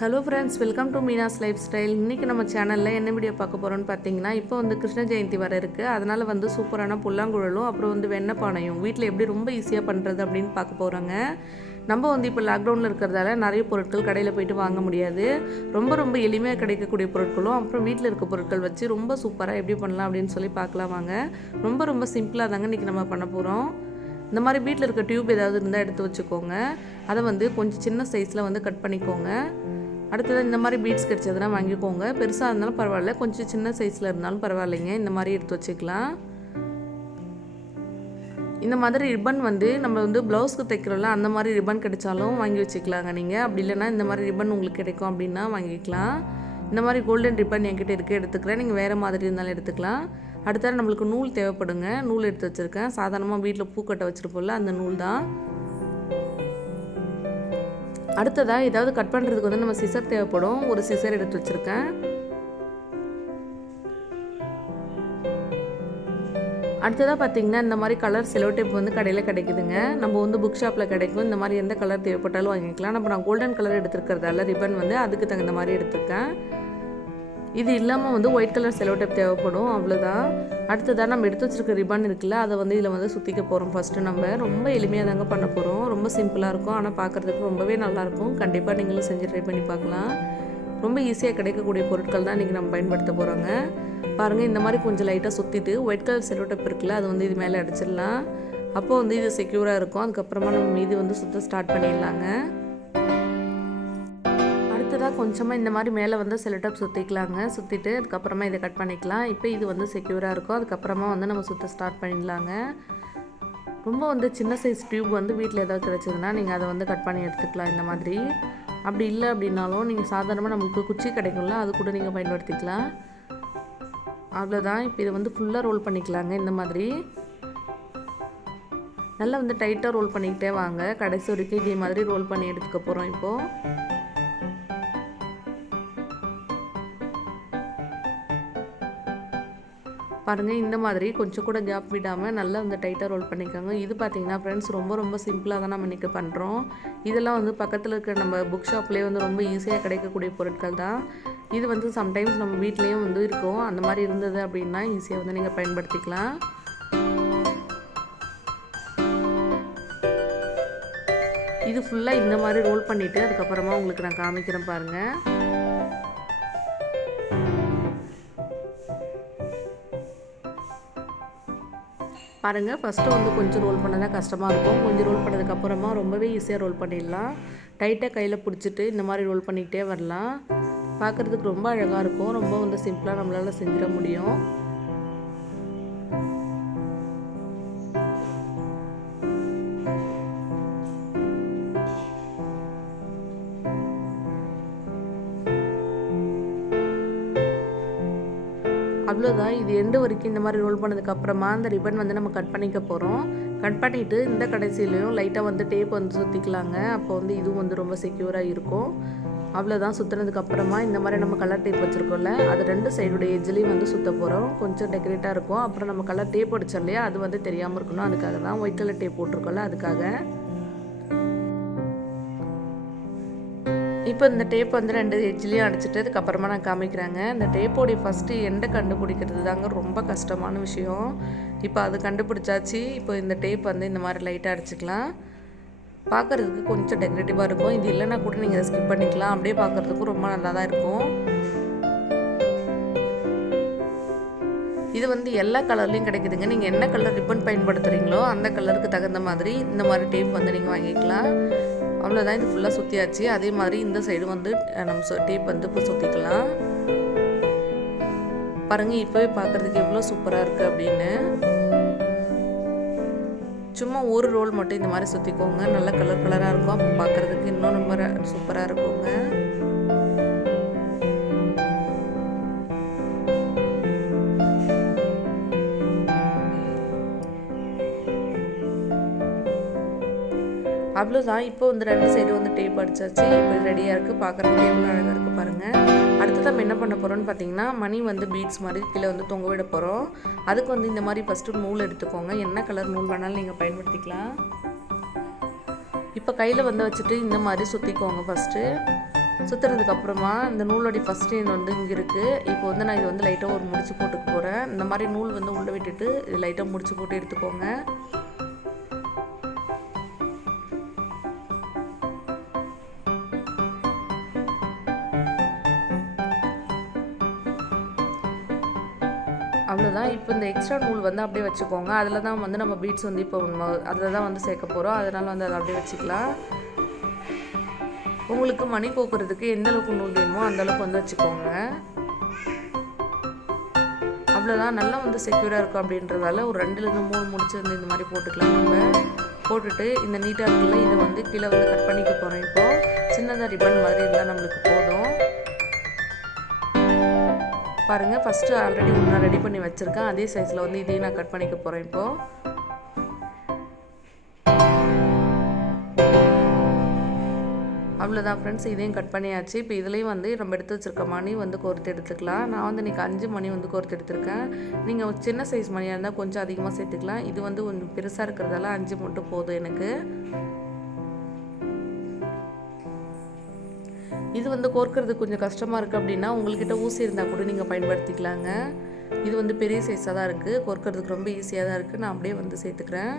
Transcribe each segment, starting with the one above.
Hello friends, welcome to Meena's Lifestyle. இன்னைக்கு நம்ம சேனல்ல என்ன வீடியோ பார்க்க போறோம்னு பாத்தீங்கன்னா, இப்போ வந்து கிருஷ்ண ஜெயந்தி வர இருக்கு. அதனால வந்து சூப்பரான புல்லாங்குழலும் அப்புறம் வந்து வெண்ணெய் பானையும் வீட்ல எப்படி ரொம்ப ஈஸியா பண்றது அப்படினு பார்க்க போறோங்க. நம்ம வந்து இப்போ லாக்டவுன்ல இருக்கிறதால நிறைய பொருட்கள் கடையில போய்ட்டு வாங்க முடியாது. ரொம்ப எளிமையா கிடைக்கக்கூடிய பொருட்களும் அப்புறம் வீட்ல இருக்க பொருட்கள் வச்சு ரொம்ப சூப்பரா எப்படி பண்ணலாம் அப்படினு சொல்லி பார்க்கலாம் வாங்க. ரொம்ப சிம்பிளா தாங்க இன்னைக்கு நம்ம பண்ண போறோம். இந்த மாதிரி வீட்ல இருக்க டியூப் ஏதாவது இருந்தா எடுத்து வச்சுக்கோங்க. அதை வந்து கொஞ்சம் சின்ன சைஸ்ல வந்து கட் பண்ணிக்கோங்க. அடுத்தது இந்த மாதிரி பீட்ஸ் கிடைச்சதுனா வாங்கிக்கோங்க. பெருசா இருந்தாலும் பரவாயில்லை, கொஞ்சம் சின்ன சைஸ்ல இருந்தாலும் பரவாயில்லைங்க. இந்த மாதிரி எடுத்து வச்சுக்கலாம். இந்த மாதிரி ரிப்பன் வந்து நம்ம வந்து ப்ளவுஸ்க்கு தைக்கிறோம்ல, அந்த மாதிரி ரிப்பன் கிடைச்சாலும் வாங்கி வச்சுக்கலாங்க நீங்க. அப்படி இல்லைன்னா இந்த மாதிரி ரிப்பன் உங்களுக்கு கிடைக்கும் அப்படின்னா வாங்கிக்கலாம். இந்த மாதிரி கோல்டன் ரிப்பன் என்கிட்ட இருக்கு, எடுத்துக்கிறேன். நீங்கள் வேறு மாதிரி இருந்தாலும் எடுத்துக்கலாம். அடுத்தது நம்மளுக்கு நூல் தேவைப்படுங்க. நூல் எடுத்து வச்சுருக்கேன். சாதாரணமாக வீட்டில் பூக்கட்டை வச்சுருப்போம்ல, அந்த நூல் தான். அடுத்ததாக ஏதாவது கட் பண்ணுறதுக்கு வந்து நம்ம சிசர் தேவைப்படும். ஒரு சிசர் எடுத்து வச்சுருக்கேன். அடுத்ததாக பார்த்தீங்கன்னா இந்த மாதிரி கலர் செலோ டேப் வந்து கடையில் கிடைக்குதுங்க. நம்ம வந்து புக் ஷாப்பில் கிடைக்கும். இந்த மாதிரி எந்த கலர் தேவைப்பட்டாலும் வாங்கிக்கலாம். நான் கோல்டன் கலர் எடுத்துருக்கிறதால ரிப்பன் வந்து அதுக்கு தகுந்த மாதிரி எடுத்துருக்கேன். இது இல்லாமல் வந்து ஒயிட் கலர் செலோ டேப் தேவைப்படும், அவ்வளோதான். அடுத்ததாக நம்ம எடுத்து வச்சுருக்க ரிப்பன் இருக்குல்ல, அதை வந்து இதில் வந்து சுற்றிக்க போகிறோம். ஃபஸ்ட்டு நம்ம ரொம்ப எளிமையாக தாங்க பண்ண போகிறோம். ரொம்ப சிம்பிளாக இருக்கும், ஆனால் பார்க்குறதுக்கு ரொம்பவே நல்லாயிருக்கும். கண்டிப்பாக நீங்களும் செஞ்சு ட்ரை பண்ணி பார்க்கலாம். ரொம்ப ஈஸியாக கிடைக்கக்கூடிய பொருட்கள் தான் இன்றைக்கி நம்ம பயன்படுத்த போகிறோங்க. பாருங்கள், இந்த மாதிரி கொஞ்சம் லைட்டாக சுற்றிட்டு ஒயிட் கலர் செலோ டேப் இருக்குல்ல, அது வந்து இது மேலே அடிச்சிடலாம். அப்போது வந்து இது செக்யூராக இருக்கும். அதுக்கப்புறமா நம்ம மீதி வந்து சுற்ற ஸ்டார்ட் பண்ணிடலாங்க. அடுத்ததாக கொஞ்சமாக இந்த மாதிரி மேலே வந்து செலோ டேப் சுற்றிக்கலாங்க. சுற்றிட்டு அதுக்கப்புறமா இதை கட் பண்ணிக்கலாம். இப்போ இது வந்து செக்யூராக இருக்கும். அதுக்கப்புறமா வந்து நம்ம சுற்ற ஸ்டார்ட் பண்ணிடலாங்க. ரொம்ப வந்து சின்ன சைஸ் டியூப் வந்து வீட்டில் ஏதாவது கிடச்சிதுன்னா நீங்கள் அதை வந்து கட் பண்ணி எடுத்துக்கலாம் இந்த மாதிரி. அப்படி இல்லை அப்படின்னாலும் நீங்கள் சாதாரணமாக நம்மளுக்கு குச்சி கிடைக்கும்ல, அது கூட நீங்கள் பயன்படுத்திக்கலாம். அவ்வளோதான். இப்போ இதை வந்து ஃபுல்லாக ரோல் பண்ணிக்கலாங்க. இந்த மாதிரி நல்லா வந்து டைட்டாக ரோல் பண்ணிக்கிட்டே வாங்க. கடைசி வரைக்கும் இதே மாதிரி ரோல் பண்ணி எடுத்துக்க போகிறோம். இப்போது பாருங்கள், இந்த மாதிரி கொஞ்சம் கூட கேப் விடாமல் நல்லா வந்து டைட்டாக ரோல் பண்ணிக்கோங்க. இது பார்த்திங்கன்னா ஃப்ரெண்ட்ஸ் ரொம்ப சிம்பிளாக தான் நம்ம இன்றைக்கி பண்ணுறோம். இதெல்லாம் வந்து பக்கத்தில் இருக்கிற நம்ம புக் ஷாப்லேயே வந்து ரொம்ப ஈஸியாக கிடைக்கக்கூடிய பொருட்கள் தான். இது வந்து சம்டைம்ஸ் நம்ம வீட்லேயும் வந்து இருக்கும். அந்த மாதிரி இருந்தது அப்படின்னா ஈஸியாக வந்து நீங்கள் பயன்படுத்திக்கலாம். இது ஃபுல்லாக இந்த மாதிரி ரோல் பண்ணிவிட்டு அதுக்கப்புறமா உங்களுக்கு நான் காமிக்கிறேன் பாருங்கள். பாருங்கள், ஃபஸ்ட்டு வந்து கொஞ்சம் ரோல் பண்ண தான் கஷ்டமாக இருக்கும். கொஞ்சம் ரோல் பண்ணதுக்கப்புறமா ரொம்பவே ஈஸியாக ரோல் பண்ணிடலாம். டைட்டாக கையில் பிடிச்சிட்டு இந்த மாதிரி ரோல் பண்ணிக்கிட்டே வரலாம். பார்க்குறதுக்கு ரொம்ப அழகாக இருக்கும். ரொம்ப வந்து சிம்பிளாக நம்மளால் செஞ்சிட முடியும். அவ்வளோதான். இது எண்டு வரைக்கும் இந்த மாதிரி ரோல் பண்ணதுக்கப்புறமா அந்த ரிப்பன் வந்து நம்ம கட் பண்ணிக்க போகிறோம். கட் பண்ணிவிட்டு இந்த கடைசியிலையும் லைட்டாக வந்து டேப் வந்து சுற்றிக்கலாங்க. அப்போ வந்து இதுவும் வந்து ரொம்ப செக்யூராக இருக்கும். அவ்வளோதான். சுற்றினதுக்கப்புறமா இந்த மாதிரி நம்ம கலர் டேப் வச்சுருக்கோம்ல, அது ரெண்டு சைடுடைய எஜ்ஜிலையும் வந்து சுற்ற போகிறோம். கொஞ்சம் டெக்கரேட்டாக இருக்கும். அப்புறம் நம்ம கலர் டேப் அடித்தோம் இல்லையா, அது வந்து தெரியாமல் இருக்கணும். அதுக்காக தான் ஒயிட் கலர் டேப் போட்டிருக்கோம்ல, அதுக்காக. இப்போ இந்த டேப் வந்து ரெண்டு எட்ஜ்லேயும் அடிச்சுட்டு அதுக்கப்புறமா நான் காமிக்கிறேங்க. இந்த டேப்போடைய ஃபஸ்ட்டு எண்டை கண்டுபிடிக்கிறது தாங்க ரொம்ப கஷ்டமான விஷயம். இப்போ அது கண்டுபிடிச்சாச்சு. இப்போ இந்த டேப் வந்து இந்த மாதிரி லைட்டாக அடிச்சுக்கலாம். பார்க்குறதுக்கு கொஞ்சம் டெக்கரேட்டிவாக இருக்கும். இது இல்லைன்னா கூட நீங்கள் அதை ஸ்கிப் பண்ணிக்கலாம். அப்படியே பார்க்குறதுக்கும் ரொம்ப நல்லா தான் இருக்கும். இது வந்து எல்லா கலர்லேயும் கிடைக்குதுங்க. நீங்கள் என்ன கலர் ரிப்பன் பயன்படுத்துகிறீங்களோ அந்த கலருக்கு தகுந்த மாதிரி இந்த மாதிரி டேப் வந்து நீங்கள் வாங்கிக்கலாம். அவ்வளோதான். இது ஃபுல்லாக சுற்றியாச்சு. அதே மாதிரி இந்த சைடு வந்து நம்ம டேப் வந்து இப்போ சுற்றிக்கலாம். பாருங்கள், இப்போவே பார்க்குறதுக்கு எவ்வளோ சூப்பராக இருக்குது அப்படின்னு. சும்மா ஒரு ரோல் மட்டும் இந்த மாதிரி சுற்றிக்கோங்க. நல்ல கலராக இருக்கும். அப்போ பார்க்குறதுக்கு இன்னும் ரொம்ப சூப்பராக இருக்குங்க. அவ்வளோதான். இப்போ வந்து ரெண்டு சைடு வந்து டேப் அடிச்சாச்சு. இப்போ இது ரெடியாக இருக்குது. பார்க்குறதுக்கு எவ்வளோ அழகாக இருக்குது பாருங்கள். அடுத்து நம்ம என்ன பண்ண போகிறோம்னு பார்த்தீங்கன்னா, மணி வந்து பீட்ஸ் மாதிரி கீழே வந்து தொங்க விட போகிறோம். அதுக்கு வந்து இந்த மாதிரி ஃபஸ்ட்டு நூல் எடுத்துக்கோங்க. என்ன கலர் நூல் வேணாலும் நீங்கள் பயன்படுத்திக்கலாம். இப்போ கையில் வந்து வச்சுட்டு இந்த மாதிரி சுற்றிக்கோங்க ஃபஸ்ட்டு. சுற்றுறதுக்கு அப்புறமா இந்த நூலோடைய ஃபஸ்ட் எண்ட் வந்து இங்கே இருக்குது. இப்போ வந்து நான் இது வந்து லைட்டாக ஒரு முடிச்சு போட்டுக்க போகிறேன். இந்த மாதிரி நூல் வந்து உள்ளே விட்டுட்டு இது லைட்டாக முடிச்சு போட்டு எடுத்துக்கோங்க. அவ்வளோதான். இப்போ இந்த எக்ஸ்ட்ரா நூல் வந்து அப்படியே வச்சுக்கோங்க. அதில் தான் வந்து நம்ம பீட்ஸ் வந்து இப்போ அதில் தான் வந்து சேர்க்க போகிறோம். அதனால் வந்து அதை அப்படியே வச்சுக்கலாம். உங்களுக்கு மணி கோக்குறதுக்கு எந்த அளவுக்கு நூல் வேணுமோ அந்தளவுக்கு வந்து வச்சுக்கோங்க. அவ்வளோதான். நல்லா வந்து செக்யூராக இருக்கும் அப்படின்றதால ஒரு 2லேருந்து 3 முடிச்சு வந்து இந்த மாதிரி போட்டுக்கலாம். நம்ம போட்டுட்டு இந்த நீட்டாக இருக்குல்ல இதை வந்து கீழே வந்து கட் பண்ணிக்க போகிறோம். இப்போது சின்னதாக ரிப்பன் மாதிரி இருந்தால் நம்மளுக்கு போதும். பாருங்கள், ஃபஸ்ட்டு ஆல்ரெடி நான் ரெடி பண்ணி வச்சுருக்கேன். அதே சைஸில் வந்து இதையும் நான் கட் பண்ணிக்க போகிறேன். இப்போது அவ்வளோதான் ஃப்ரெண்ட்ஸ், இதையும் கட் பண்ணியாச்சு. இப்போ இதுலேயும் வந்து நம்ம எடுத்து வச்சுருக்க மணி வந்து கோர்த்து எடுத்துக்கலாம். நான் வந்து இன்றைக்கி 5 மணி வந்து கோர்த்து எடுத்துருக்கேன். நீங்கள் சின்ன சைஸ் மணியாக இருந்தால் கொஞ்சம் அதிகமாக சேர்த்துக்கலாம். இது வந்து கொஞ்சம் பெருசாக இருக்கிறதால 5 மட்டும் போதும் எனக்கு. இது வந்து கோர்க்கிறது கொஞ்சம் கஷ்டமாக இருக்குது அப்படின்னா உங்கள்கிட்ட ஊசி இருந்தால் கூட நீங்கள் பயன்படுத்திக்கலாங்க. இது வந்து பெரிய சைஸாக தான் இருக்குது, கோர்க்கிறதுக்கு ரொம்ப ஈஸியாக தான் இருக்குது. நான் அப்படியே வந்து சேர்த்துக்கிறேன்.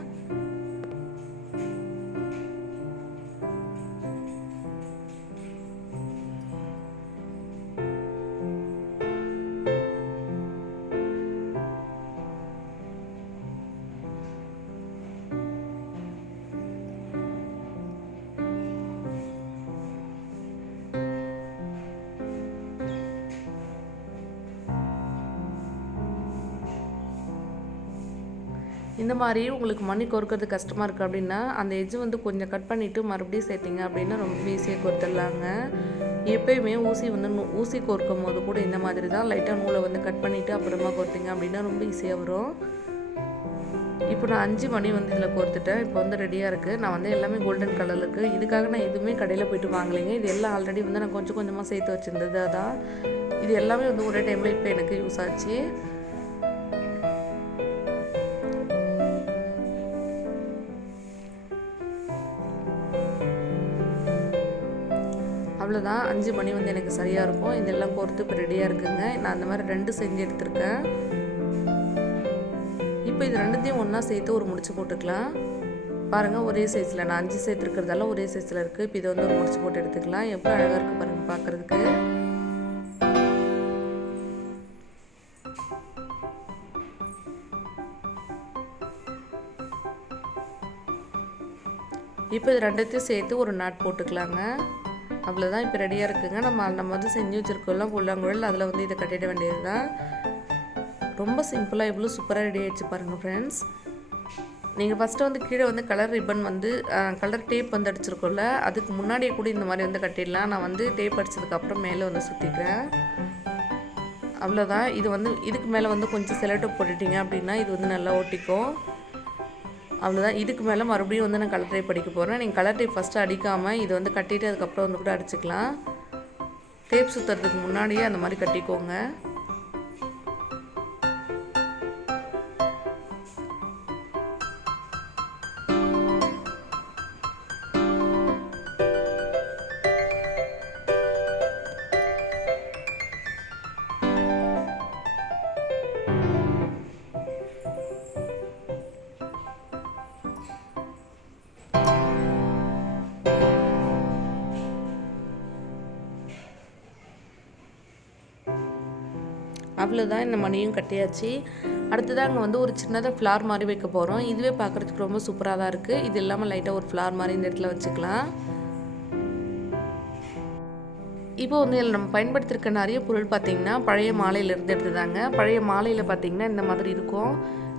இந்த மாதிரி உங்களுக்கு மணி கோர்க்கிறது கஷ்டமாக இருக்குது அப்படின்னா அந்த எட்ஜ் வந்து கொஞ்சம் கட் பண்ணிவிட்டு மறுபடியும் சேர்த்திங்க அப்படின்னா ரொம்ப ஈஸியாக கோர்த்துடலாங்க. எப்போயுமே ஊசி கோர்க்கும் போது கூட இந்த மாதிரி தான் லைட்டாக நூலை வந்து கட் பண்ணிவிட்டு அப்புறமா கோர்த்திங்க அப்படின்னா ரொம்ப ஈஸியாக வரும். இப்போ நான் 5 மணி வந்து இதில் கோர்த்துட்டேன். இப்போ வந்து ரெடியாக இருக்குது. நான் வந்து எல்லாமே கோல்டன் கலரில் இருக்குது. இதுக்காக நான் எதுவுமே கடையில் போய்ட்டு வாங்கலைங்க. இது எல்லாம் ஆல்ரெடி வந்து நான் கொஞ்சம் கொஞ்சமாக சேர்த்து வச்சுருந்தது. அதான் இது எல்லாமே வந்து ஒரே டைமில் இப்போ எனக்கு யூஸ் ஆச்சு. அவ்வளோதான், 5 மணி வந்து எனக்கு சரியாக இருக்கும். இதெல்லாம் கோர்த்து இப்போ ரெடியாக இருக்குங்க. நான் அந்த மாதிரி 2 செஞ்சு எடுத்துருக்கேன். இப்போ இது 2த்தையும் ஒன்றா சேர்த்து ஒரு முடிச்சு போட்டுக்கலாம். பாருங்கள், ஒரே சைஸில் நான் 5 சேர்த்துருக்கிறதால ஒரே சைஸில் இருக்குது. இப்போ இதை வந்து ஒரு முடிச்சு போட்டு எடுத்துக்கலாம். எவ்வளோ அழகாக இருக்குது பாருங்கள் பார்க்குறதுக்கு. இப்போ இது 2த்தையும் சேர்த்து ஒரு நாட் போட்டுக்கலாங்க. அவ்வளோதான், இப்போ ரெடியாக இருக்குங்க. நம்ம வந்து செஞ்சு வச்சுருக்கோம்லாம் புல்லாங்குழல், அதில் வந்து இதை கட்டிட வேண்டியது தான். ரொம்ப சிம்பிளாக எவ்வளோ சூப்பராக ரெடி ஆகிடுச்சு பாருங்கள் ஃப்ரெண்ட்ஸ். நீங்கள் ஃபஸ்ட்டு வந்து கீழே வந்து கலர் ரிப்பன் வந்து கலர் டேப் வந்து அடிச்சிருக்கோம்ல, அதுக்கு முன்னாடியே கூட இந்த மாதிரி வந்து கட்டிடலாம். நான் வந்து டேப் அடித்ததுக்கப்புறம் மேலே வந்து சுற்றிக்கிறேன். அவ்வளோதான். இது வந்து இதுக்கு மேலே வந்து கொஞ்சம் செலோடேப் போட்டுட்டிங்க அப்படின்னா இது வந்து நல்லா ஒட்டிக்கும். அவ்வளோதான். இதுக்கு மேலே மறுபடியும் வந்து நான் கலர் டேப் அடிக்க போகிறேன். நீங்கள் கலர் டேப் ஃபஸ்ட்டு அடிக்காமல் இது வந்து கட்டிட்டு அதுக்கப்புறம் வந்து கூட அடிச்சுக்கலாம். டேப் சுற்றுறதுக்கு முன்னாடியே அந்த மாதிரி கட்டிக்கோங்க. அவ்வளோதான், இந்த மணியும் கட்டியாச்சு. அடுத்ததாக அங்கே வந்து ஒரு சின்னதாக ஃப்ளார் மாதிரி வைக்க போகிறோம். இதுவே பார்க்குறதுக்கு ரொம்ப சூப்பராக தான் இருக்குது. இது இல்லாமல் லைட்டாக ஒரு ஃப்ளார் மாதிரி இந்த இடத்துல வச்சுக்கலாம். இப்போ வந்து இதில் நம்ம பயன்படுத்திருக்க நிறைய பொருள் பார்த்திங்கன்னா பழைய மாலையிலேருந்து எடுத்துதாங்க. பழைய மாலையில் பார்த்திங்கன்னா இந்த மாதிரி இருக்கும்.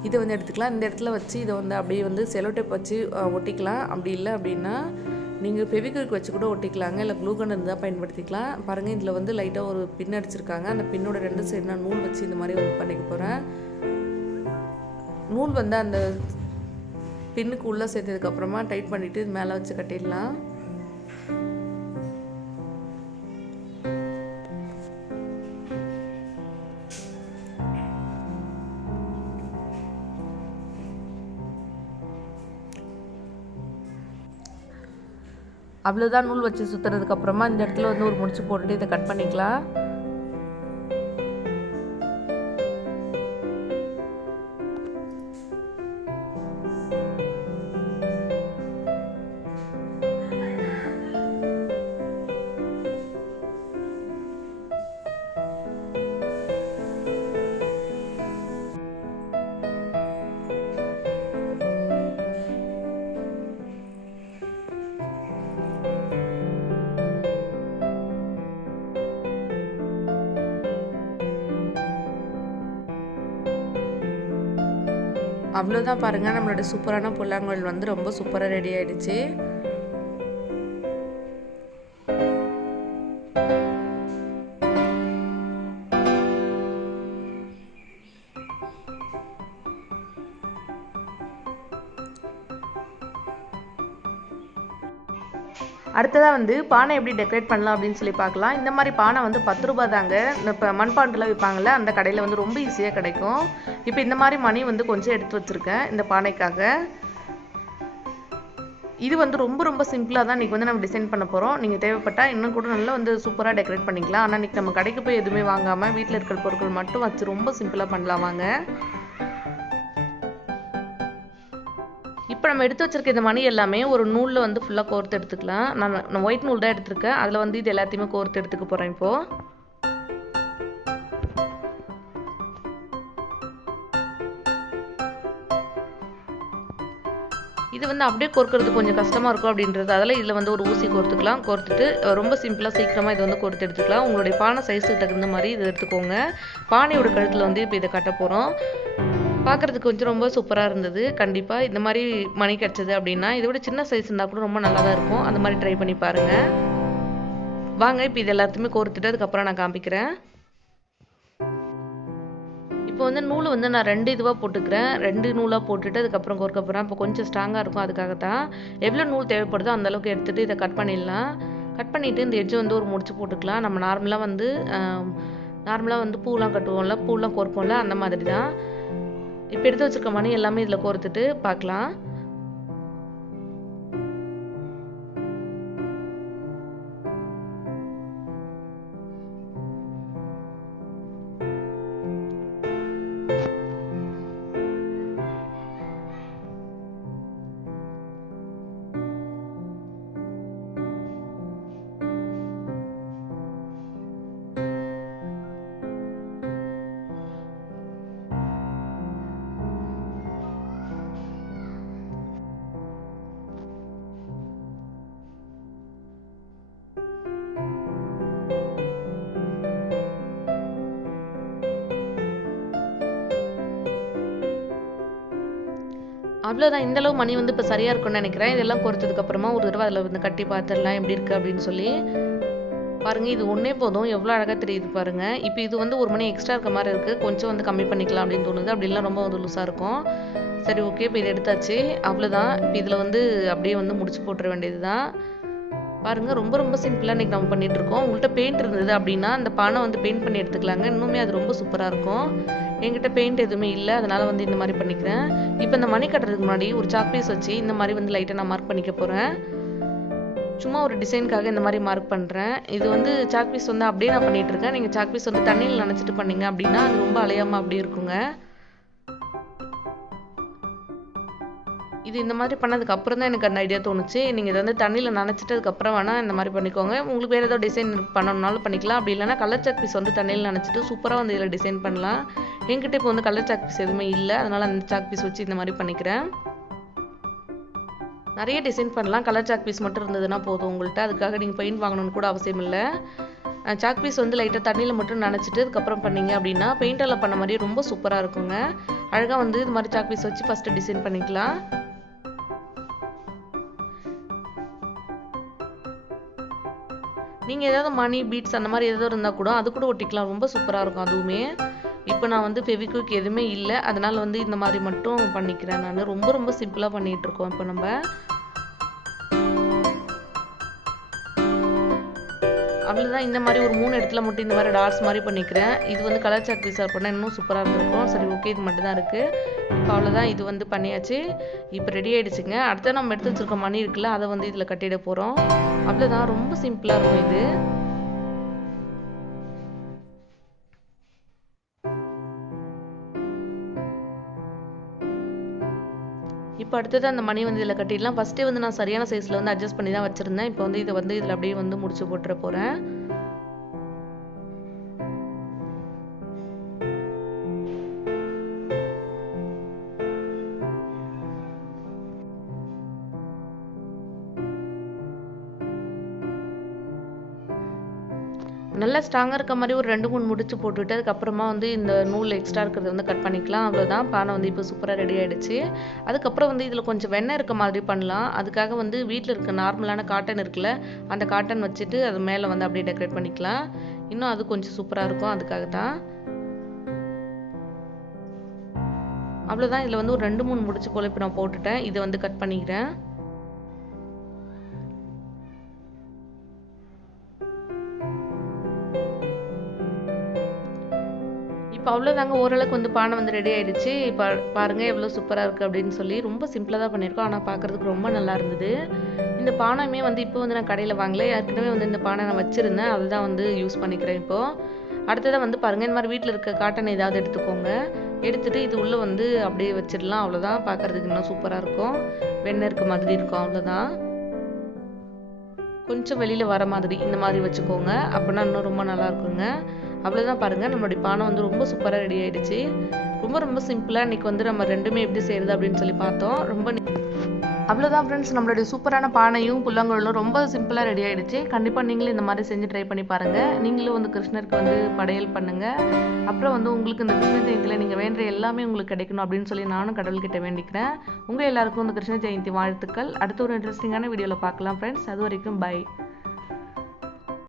இதை வந்து எடுத்துக்கலாம். இந்த இடத்துல வச்சு இதை வந்து அப்படியே வந்து செலோடேப் வச்சு ஒட்டிக்கலாம். அப்படி இல்லை அப்படின்னா நீங்கள் ஃபெவிக்விக் வச்சு கூட ஒட்டிக்கலாங்க. இல்லை க்ளூகன் இருந்தால் பயன்படுத்திக்கலாம். பாருங்கள், இதில் வந்து லைட்டாக ஒரு பின் அடிச்சிருக்காங்க. அந்த பின்னோட 2 சைடு நான் நூல் வச்சு இந்த மாதிரி வந்து பண்ணிக்க போகிறேன். நூல் வந்து அந்த பின்னுக்கு உள்ளே சேர்த்ததுக்கப்புறமா டைட் பண்ணிவிட்டு இது மேலே வச்சு கட்டிடலாம். அவ்வளோதான். நூல் வச்சு சுற்றுறதுக்கப்புறமா இந்த இடத்துல வந்து ஒரு முடிச்சு போட்டுட்டு இதை கட் பண்ணிக்கலாம். அவ்வளோதான் பாருங்கள், நம்மளோட சூப்பரான புல்லாங்குழல் வந்து ரொம்ப சூப்பராக ரெடி ஆகிடுச்சு. அடுத்ததாக வந்து பானை எப்படி டெக்கரேட் பண்ணலாம் அப்படின்னு சொல்லி பார்க்கலாம். இந்த மாதிரி பானை வந்து 10 ரூபா தாங்க. இப்போ மண்பாண்டெலாம் விற்பாங்கள்ல, அந்த கடையில் வந்து ரொம்ப ஈஸியாக கிடைக்கும். இப்போ இந்த மாதிரி மணி வந்து கொஞ்சம் எடுத்து வச்சுருக்கேன் இந்த பானைக்காக. இது வந்து ரொம்ப ரொம்ப சிம்பிளாக தான் இன்றைக்கி வந்து நம்ம டிசைன் பண்ண போகிறோம். நீங்கள் தேவைப்பட்டால் இன்னும் கூட நல்லா வந்து சூப்பராக டெக்கரேட் பண்ணிக்கலாம். ஆனால் இன்றைக்கி நம்ம கடைக்கு போய் எதுவுமே வாங்காமல் வீட்டில் இருக்கிற பொருட்கள் மட்டும் வச்சு ரொம்ப சிம்பிளாக பண்ணலாம் வாங்க. இப்போ நம்ம எடுத்து வச்சிருக்க இந்த மணி எல்லாமே ஒரு நூலில் வந்து ஃபுல்லாக கோர்த்து எடுத்துக்கலாம். நான் ஒயிட் நூல் தான் எடுத்துருக்கேன். அதில் வந்து இது எல்லாத்தையுமே கோர்த்து எடுத்துக்க போகிறேன் இப்போது. இது வந்து அப்படியே கோர்க்கிறது கொஞ்சம் கஷ்டமாக இருக்கும் அப்படின்றதால இதில் வந்து ஒரு ஊசி கோர்த்துக்கலாம். கோர்த்துட்டு ரொம்ப சிம்பிளாக சீக்கிரமாக இதை வந்து கோர்த்து எடுத்துக்கலாம். உங்களுடைய பானை சைஸுக்கு தகுந்த மாதிரி இதை எடுத்துக்கோங்க. பானையோட கழுத்தில் வந்து இப்போ இதை கட்ட போகிறோம். பார்க்குறதுக்கு கொஞ்சம் ரொம்ப சூப்பராக இருந்தது. கண்டிப்பாக இந்த மாதிரி மணி கிடச்சது அப்படின்னா இதை விட சின்ன சைஸ் இருந்தால் கூட ரொம்ப நல்லா தான் இருக்கும். அந்த மாதிரி ட்ரை பண்ணி பாருங்கள். வாங்க இப்போ இது எல்லாத்தையுமே கோர்த்துட்டு அதுக்கப்புறம் நான் காமிக்கிறேன். இப்போ வந்து நூல் வந்து நான் 2 இதுவாக போட்டுக்கிறேன். 2 நூலாக போட்டுட்டு அதுக்கப்புறம் கோர்க்க போகிறேன். இப்போ கொஞ்சம் ஸ்ட்ராங்காக இருக்கும், அதுக்காகத்தான். எவ்வளோ நூல் தேவைப்படுதோ அந்தளவுக்கு எடுத்துகிட்டு இதை கட் பண்ணிடலாம். கட் பண்ணிவிட்டு இந்த எட்ஜை வந்து ஒரு முடிச்சு போட்டுக்கலாம். நம்ம நார்மலாக வந்து பூலாம் கட்டுவோம்ல, பூலாம் கோர்ப்போம்ல, அந்த மாதிரி தான். இப்போ எடுத்து வச்சிருக்க மணி எல்லாமே இதில் கோர்த்துட்டு பார்க்கலாம். அவ்வளோதான். இந்தளவு மணி வந்து இப்போ சரியாக இருக்கும்னு நினைக்கிறேன். இதெல்லாம் கோர்த்ததுக்கப்புறமா ஒரு தடவை அதில் வந்து கட்டி பார்த்துடலாம் எப்படி இருக்குது அப்படின்னு சொல்லி. பாருங்கள், இது ஒன்றே போதும். எவ்வளோ அழகாக தெரியுது பாருங்கள். இப்போ இது வந்து ஒரு மணி எக்ஸ்ட்ரா இருக்க மாதிரி இருக்குது. கொஞ்சம் வந்து கம்மி பண்ணிக்கலாம் அப்படின்னு தோணுது. அப்படிலாம் ரொம்ப வந்து லூஸாக இருக்கும். சரி, ஓகே. இப்போ இதை எடுத்தாச்சு. அவ்வளோதான். இப்போ இதில் வந்து அப்படியே வந்து முடிச்சு போட்டுற வேண்டியது தான். பாருங்கள், ரொம்ப ரொம்ப சிம்பிளாக இன்றைக்கி நம்ம பண்ணிகிட்ருக்கோம். உங்கள்கிட்ட பெயிண்ட் இருந்தது அப்படின்னா அந்த பானை வந்து பெயிண்ட் பண்ணி எடுத்துக்கலாங்க. இன்னுமே அது ரொம்ப சூப்பராக இருக்கும். என்கிட்ட பெயிண்ட் எதுவுமே இல்லை, அதனால் வந்து இந்த மாதிரி பண்ணிக்கிறேன். இப்போ இந்த மணி கட்டுறதுக்கு முன்னாடி ஒரு சாக் பீஸ் வச்சு இந்த மாதிரி வந்து லைட்டாக நான் மார்க் பண்ணிக்க போகிறேன். சும்மா ஒரு டிசைனுக்காக இந்த மாதிரி மார்க் பண்ணுறேன். இது வந்து சாக் பீஸ் வந்து அப்படியே நான் பண்ணிகிட்ருக்கேன். நீங்கள் சாக் பீஸ் வந்து தண்ணியில் நனைச்சிட்டு பண்ணிங்க அப்படின்னா அது ரொம்ப அலையாமல் அப்படியே இருக்குங்க. இது இந்த மாதிரி பண்ணதுக்கு அப்புறம் தான் எனக்கு அந்த ஐடியா தோணுச்சு. நீங்கள் இதை வந்து தண்ணியில் நனைச்சிட்டு அதுக்கப்புறம் வேணால் இந்த மாதிரி பண்ணிக்கோங்க. உங்களுக்கு வேறு ஏதாவது டிசைன் பண்ணணும்னாலும் பண்ணிக்கலாம். அப்படி இல்லைனா கலர் சாக் பீஸ் வந்து தண்ணியில் நனைச்சிட்டு சூப்பராக வந்து இதில் டிசைன் பண்ணலாம். என்கிட்ட இப்போ வந்து கலர் சாக் பீஸ் எதுவுமே இல்லை, அதனால் அந்த சாக் பீஸ் வச்சு இந்த மாதிரி பண்ணிக்கிறேன். நிறைய டிசைன் பண்ணலாம். கலர் சாக் பீஸ் மட்டும் இருந்ததுன்னா போதும் உங்கள்கிட்ட. அதுக்காக நீங்கள் பெயிண்ட் வாங்கணும்னு கூட அவசியம் இல்லை. சாக் பீஸ் வந்து லைட்டாக தண்ணியில் மட்டும் நனைச்சிட்டு அதுக்கப்புறம் பண்ணிங்க அப்படின்னா பெயிண்டரில் பண்ண மாதிரி ரொம்ப சூப்பராக இருக்குங்க. அழகாக வந்து இது மாதிரி சாக் பீஸ் வச்சு ஃபஸ்ட்டு டிசைன் பண்ணிக்கலாம். நீங்கள் ஏதாவது மணி பீட்ஸ் அந்த மாதிரி ஏதாவது இருந்தால் கூட அது கூட ஒட்டிக்கலாம். ரொம்ப சூப்பராக இருக்கும் அதுவுமே. இப்போ நான் வந்து ஃபெவிக்விக் எதுவுமே இல்லை, அதனால் வந்து இந்த மாதிரி மட்டும் பண்ணிக்கிறேன் நான். ரொம்ப ரொம்ப சிம்பிளாக பண்ணிகிட்ருக்கோம் இப்போ நம்ம. அவ்வளோதான். இந்த மாதிரி ஒரு 3 இடத்துல மட்டும் இந்த மாதிரி டாட்ஸ் மாதிரி பண்ணிக்கிறேன். இது வந்து கலர் சாக் பீஸாக பண்ணால் இன்னும் சூப்பராக இருந்திருக்கும். சரி, ஓகே. இது மட்டும் தான் இருக்குது. இப்போ அவ்வளோதான், இது வந்து பண்ணியாச்சு. இப்போ ரெடி ஆகிடுச்சுங்க. அடுத்த நம்ம எடுத்து வச்சுருக்க மணி இருக்குல்ல, அதை வந்து இதில் கட்டிட போகிறோம். அவ்வளோதான், ரொம்ப சிம்பிளாக இருக்கும் இது. இப்போ அடுத்தது அந்த மணி வந்து இதில் கட்டிடலாம். ஃபஸ்ட்டே வந்து நான் சரியான சைஸில் வந்து அட்ஜஸ்ட் பண்ணி தான் வச்சுருந்தேன். இப்போ வந்து இதை வந்து இதில் அப்படியே வந்து முடிச்சு போட்டுற போகிறேன். நல்லா ஸ்ட்ராங்காக இருக்க மாதிரி ஒரு 2-3 முடிச்சு போட்டுவிட்டு அதுக்கப்புறமா வந்து இந்த நூல் எக்ஸ்ட்ரா இருக்கிறத வந்து கட் பண்ணிக்கலாம். அவ்வளோதான், பானை வந்து இப்போ சூப்பராக ரெடி ஆகிடுச்சு. அதுக்கப்புறம் வந்து இதில் கொஞ்சம் வெண்ணெய் இருக்க மாதிரி பண்ணலாம். அதுக்காக வந்து வீட்டில் இருக்க நார்மலான காட்டன் இருக்குல்ல, அந்த காட்டன் வச்சுட்டு அது மேலே வந்து அப்படியே டெக்கரேட் பண்ணிக்கலாம். இன்னும் அது கொஞ்சம் சூப்பராக இருக்கும், அதுக்காக தான். அவ்வளோதான், இதில் வந்து ஒரு 2-3 முடிச்சு போல் இப்போ நான் போட்டுட்டேன். இதை வந்து கட் பண்ணிக்கிறேன். இப்போ அவ்வளோதாங்க, ஓரளவுக்கு வந்து பானை வந்து ரெடி ஆகிடுச்சு. இப்போ பாருங்கள் எவ்வளோ சூப்பராக இருக்குது அப்படின்னு சொல்லி. ரொம்ப சிம்பிளாக தான் பண்ணியிருக்கோம், ஆனால் பார்க்குறதுக்கு ரொம்ப நல்லா இருந்தது. இந்த பானையுமே வந்து இப்போ வந்து நான் கடையில் வாங்கல, ஏற்கனவே வந்து இந்த பானை நான் வச்சுருந்தேன், அதுதான் வந்து யூஸ் பண்ணிக்கிறேன் இப்போது. அடுத்ததாக வந்து பாருங்கள், இந்த மாதிரி வீட்டில் இருக்க காட்டன் ஏதாவது எடுத்துக்கோங்க. எடுத்துகிட்டு இது உள்ளே வந்து அப்படியே வச்சிடலாம். அவ்வளோதான், பார்க்குறதுக்கு இன்னும் சூப்பராக இருக்கும். வெண்ணெய் இருக்க மாதிரி இருக்கும். அவ்வளோதான், கொஞ்சம் வெளியில் வர மாதிரி இந்த மாதிரி வச்சுக்கோங்க, அப்படின்னா இன்னும் ரொம்ப நல்லா இருக்குங்க. அவ்வளோதான், பாருங்கள் நம்மளுடைய பானை வந்து ரொம்ப சூப்பராக ரெடி ஆகிடுச்சு. ரொம்ப சிம்பிளாக இன்றைக்கி வந்து நம்ம ரெண்டுமே எப்படி செய்கிறது அப்படின்னு சொல்லி பார்த்தோம். அவ்வளோதான் ஃப்ரெண்ட்ஸ், நம்மளுடைய சூப்பரான பானையும் புல்லாங்குழலும் ரொம்ப சிம்பிளாக ரெடி ஆகிடுச்சு. கண்டிப்பாக நீங்களும் இந்த மாதிரி செஞ்சு ட்ரை பண்ணி பாருங்கள். நீங்களும் வந்து கிருஷ்ணருக்கு வந்து படையல் பண்ணுங்கள். அப்புறம் வந்து உங்களுக்கு இந்த கிருஷ்ண ஜெயந்தியில் நீங்கள் வேண்ட எல்லாமே உங்களுக்கு கிடைக்கணும் அப்படின்னு சொல்லி நானும் கடவுள்கிட்ட வேண்டிக்கிறேன். உங்கள் எல்லாருக்கும் இந்த கிருஷ்ண ஜெயந்தி வாழ்த்துக்கள். அடுத்த ஒரு இன்ட்ரெஸ்டிங்கான வீடியோவில் பார்க்கலாம் ஃப்ரெண்ட்ஸ். அது வரைக்கும் பை.